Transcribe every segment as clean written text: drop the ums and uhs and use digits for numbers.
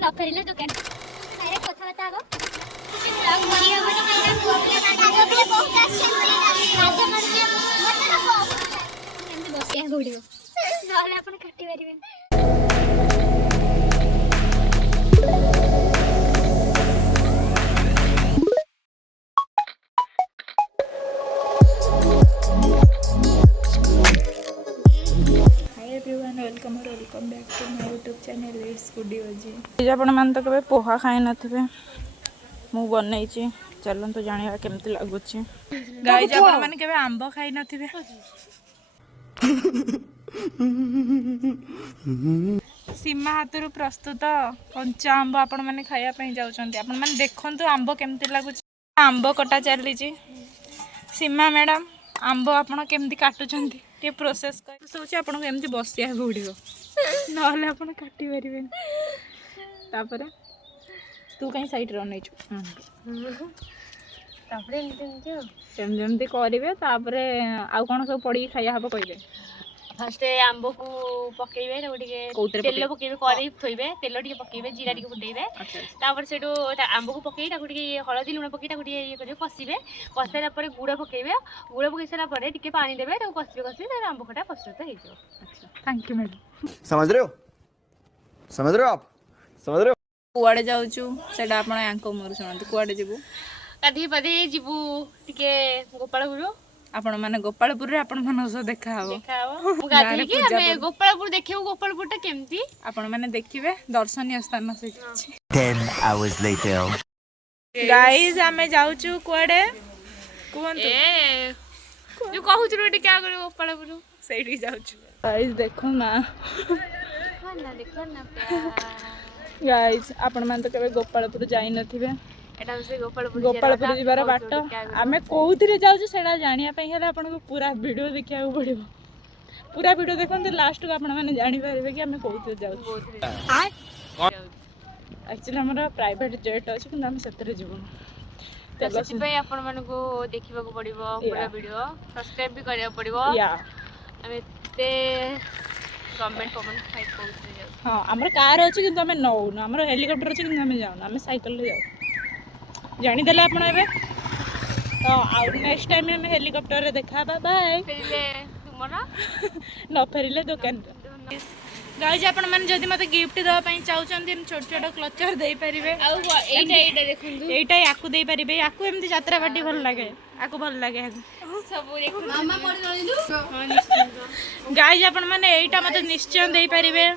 न फेरिले दुकान सारे कथा बता हो कुछ ब्लॉग बनी हो तो मेरा प्रॉब्लम आगे भी बहुत अच्छा बोलेगा आज मर्जी मत रखो एंड बसिया गुडियो नहले आपण काटी परिबे welcome back to my YouTube channel it's फूडीओजी। आपण मान तो कबे पोहा खाई नथिबे मु बनई छी चलन तो जानिबा केमति लागुची। गाइस आपण मान केबे आंबो खाई नथिबे सीमा हाथरू प्रस्तुत कंचा आंबो आपण माने खाया पई जाउछंती। आपण माने देखंतु आंबो केमति लागुची। आंबो कटा चली छी सीमा मैडम आंबो आपण केमति काटुछंती टे प्रोसेस कर सोची आपण को एमती बसिया पड़ो नहले आपण काटी परिबे तापर तू कहीं साइड रे नै छु तापर एमती करिवे तापर आउ कोन सब पड़ी खाया हबो कइबे फर्स्ट आंबो को पकेइबे गोटे तेल पकेइबे करी थोइबे तेल टिके पकेइबे जीरा टिके फुटेइबे तापर सेटो आंबो को पकेइ ताको टिके हळदी लुण पकेइ ताको टिके ये करिवे कसिबे कसाला परे गुड़ पकेइबे गुड़ पकेइ सारा परे टिके पानी देबे ताको कसिबे तार आंबो खटा प्रस्तुत हे जो। अच्छा थैंक यू मैडम। समझ रहे हो आप समझ रहे हो कुआडे जाउछु सेडा आपण आंको मोर सुनंतु कुआडे जिवु गाधी पाधी जिवु टिके गोपालपुर आपण माने गोपालपुर रे आपण मन सो देखा हबो मु गाधी कि हमें गोपालपुर देखियो गोपालपुर टा केमती आपण माने देखिबे दर्शनीय स्थान से 10 hours later गाइस हमें जाउछु कुआडे कोंतु ए जो कहउछु रे क्या करू गोपालपुर सेठी जाउछु। गाइस देखो ना देखो ना प्यार गाइस आपण मान तो केबे गोपालपुर जाई नथिबे एटा से गोपालपुर जीवार बाट आमे कोउथिरे जाउछु सेडा जानिया पई हेला आपण को पूरा वीडियो देखिया पड़िबो पूरा वीडियो देखन तो लास्ट को आपण माने जानि पारिबे कि आमे कोउथिरे जाउछु। एक्चुअली हमर प्राइवेट जेट अछि कि हम सतरे जीवन तबसी पे आपण मन को देखिबा को पड़िबो पूरा वीडियो सब्सक्राइब भी करिया पड़िबो या आमे ते गवर्नमेंट फाइट कोउथिरे जाउ। हां हमर कार अछि कि हमें नौ न हमर हेलीकॉप्टर अछि कि हमें जाउ हमें साइकिल ले जाउ जानी देले आपण एबे तो आ नेक्स्ट टाइम हम हेलीकॉप्टर रे देखा बाय फेरिले तुमरा न फेरिले दुकान गाइस आपण मन जदी मते गिफ्ट देबा पई चाहउचंती छोट छोट क्लचर देई परिबे आ एटा देखंदु एटा याकू देई परिबे याकू एमती यात्रा बाटी भल लागे आकू भल लागे सब देखु मामा पड़ी रहिलु हां निश्चित गाइस आपण माने एटा मते निश्चय देई परिबे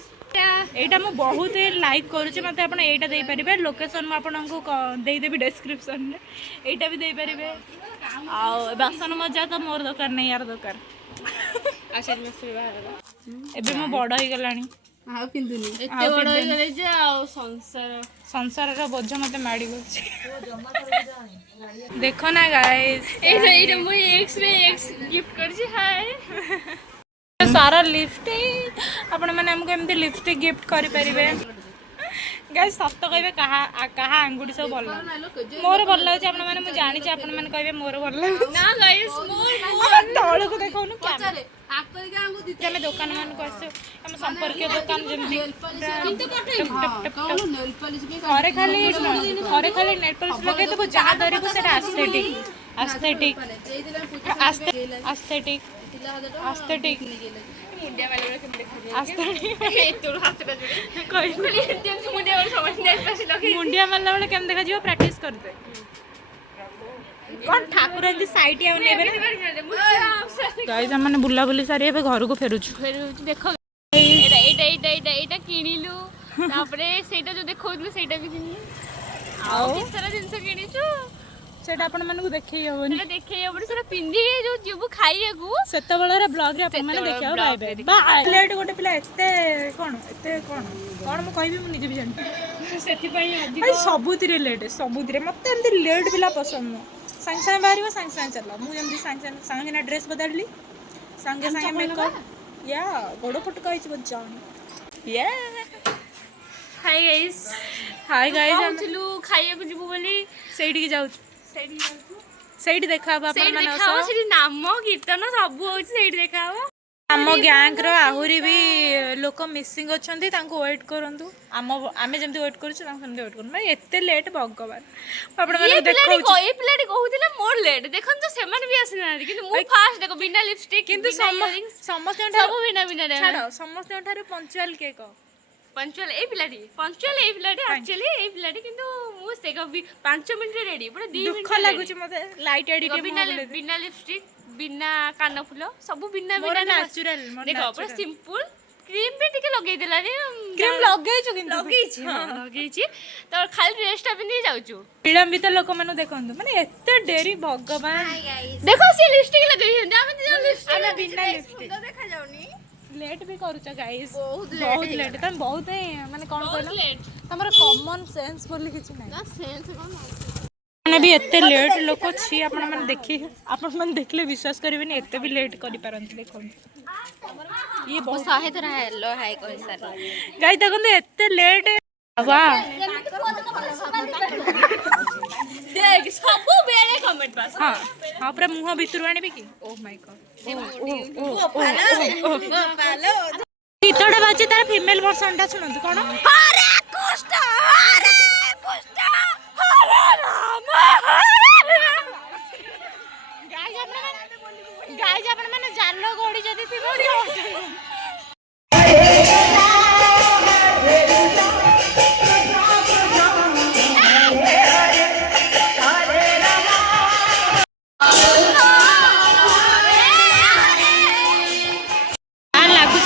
एटा मु बहुत लाइक करूचे मते आपण एटा देई परिबे लोकेशन म आपण को देई देबी डिस्क्रिप्शन में एटा भी देई परिबे आ बासन मजा तो मोर दरकार नहीं यार दरकार आशा में बाहर एबे मु बड़ होई गलानी आ पिंदुनी एते बड़ होई गले जे आ संसार रो बोझ मते माडी गछ देखो ना गाइस एटा मु एक्स गिफ्ट कर छी हाय सारा लिपस्टिक आपण माने हमको एमती लिपस्टिक गिफ्ट करि परिबे गाइस सत्य कहबे कहा अंगुडी सब भल मोर भल लागै आपण माने मु जानि छी आपण माने कहबे मोर भल लागै ना गाइस मोर तळ को देखौ न क्या आकर के आंगु दिते हम दुकान मान को आसे हम संपर्क दुकान जेमती किंतु पठै नेल पॉलिश भी घरे खाली नेल पॉलिश लगे तो जहा धरी को सेटा एस्थेटिक मुंडिया वाले के देखा एस्थेटिक ए तोर हाथटा जोड़े कहली जेम मुंडिया वाले समझ नेल पॉलिश लगे मुंडिया मारला बेले केम देखा जियो प्रैक्टिस करते कौन ठाकुर जी साइट या नेबे गाइस हम माने बुल्ला बुली सारी एबे घर को फेरुछु देखो एटा किनिलु तापरे सेटा जो देखौलु सेटा भी किनिलु आओ सारा जिंस किनिछु सेटा आपण माने को देखै होबनी सेटा देखै होबनी सेटा पिंदी जो जीवु खाइएको सेता बेलार ब्लॉग रे आपण माने देखियो बाय प्लेट गोटे पिला एते कोन कोन म कहबी म निजे भी जानि सेति पई अधिक भाई सबुतिरे लेट सबुतिरे मते एमती लेट पिला पसंद न संग संग बाहरिबो संग संग चला मु एमती संग ना ड्रेस बदलली संगे संगे मेकअप या गोडो फटका आइछ बच्चानी या हाय गाइस हम चलू खाइया को जीवु बोली सेठी के जाउ सेठी देखा अपन माने सेठी नाम कीर्तन सब होछि सेठी देखा आम गैंग रो आहुरी भी लोक मिसिंग अच्छे वेट करूँ आम जमी वेट करें वेट कर एत लेट भगवान मोर लेट देखो से भी आसी फास्ट देखो बिना लिपस्टिक किंतु समस्त समस्त पंचुअल के कह पंचुअल ए पिलाटी एक्चुअली ए पिलाटी किंतु मु से कभी 5 मिनिट रेडी पूरा 2 मिनिट दुख लागुची मते लाइट एडिट बिना लिपस्टिक बिना कान फुल सब बिना बिना नेचुरल देखो पूरा सिंपल क्रीम भी टिके लगेई देला रे क्रीम लगेइछु किंतु लगेइछि तो खाली ड्रेस टा पिंदी जाउछु विलंबित लोक मानु देखंतु माने एते डेरी भगवान देखो से लिपस्टिक लगेई हंदे हम जो लिपस्टिक बिना लिपस्टिक देखा जाउनी लेट भी करूछ गाइस बहुत लेट तम बहुत माने कोन कहलो हमर कॉमन सेंस बोली किछि नै ना सेंस कोन माने भी एते लेट लोक छी आपण माने देखि आपण माने देखले विश्वास करिवेनी एते भी लेट करि पारंती देखो ये बहुत साहे तो है लो है कोई सर गाइस देखो एते लेट वाह देख सब बेले कमेंट पास हां हां पूरा मुंह भीतर आनिबे की ओ माय गॉड गीतटा बाजे तार फीमेल वर्जन टा सुनंतु कोन हरे कृष्ण हरे राम गाइस आपण माने जानो गोडी जदी थिबो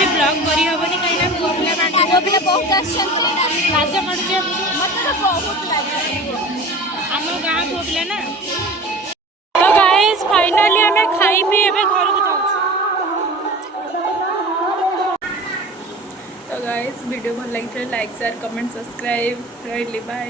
ब्लॉग करी होबनी कहीं ना बोलले माने बहुत आछन लाज मडजे मत तो बहुत लाज हम गां बोलले ना तो गाइस फाइनली हमें खाई पी एबे घर को जाऊ तो गाइस वीडियो भल लागिले लाइक शेयर कमेंट सब्सक्राइब रहिली बाय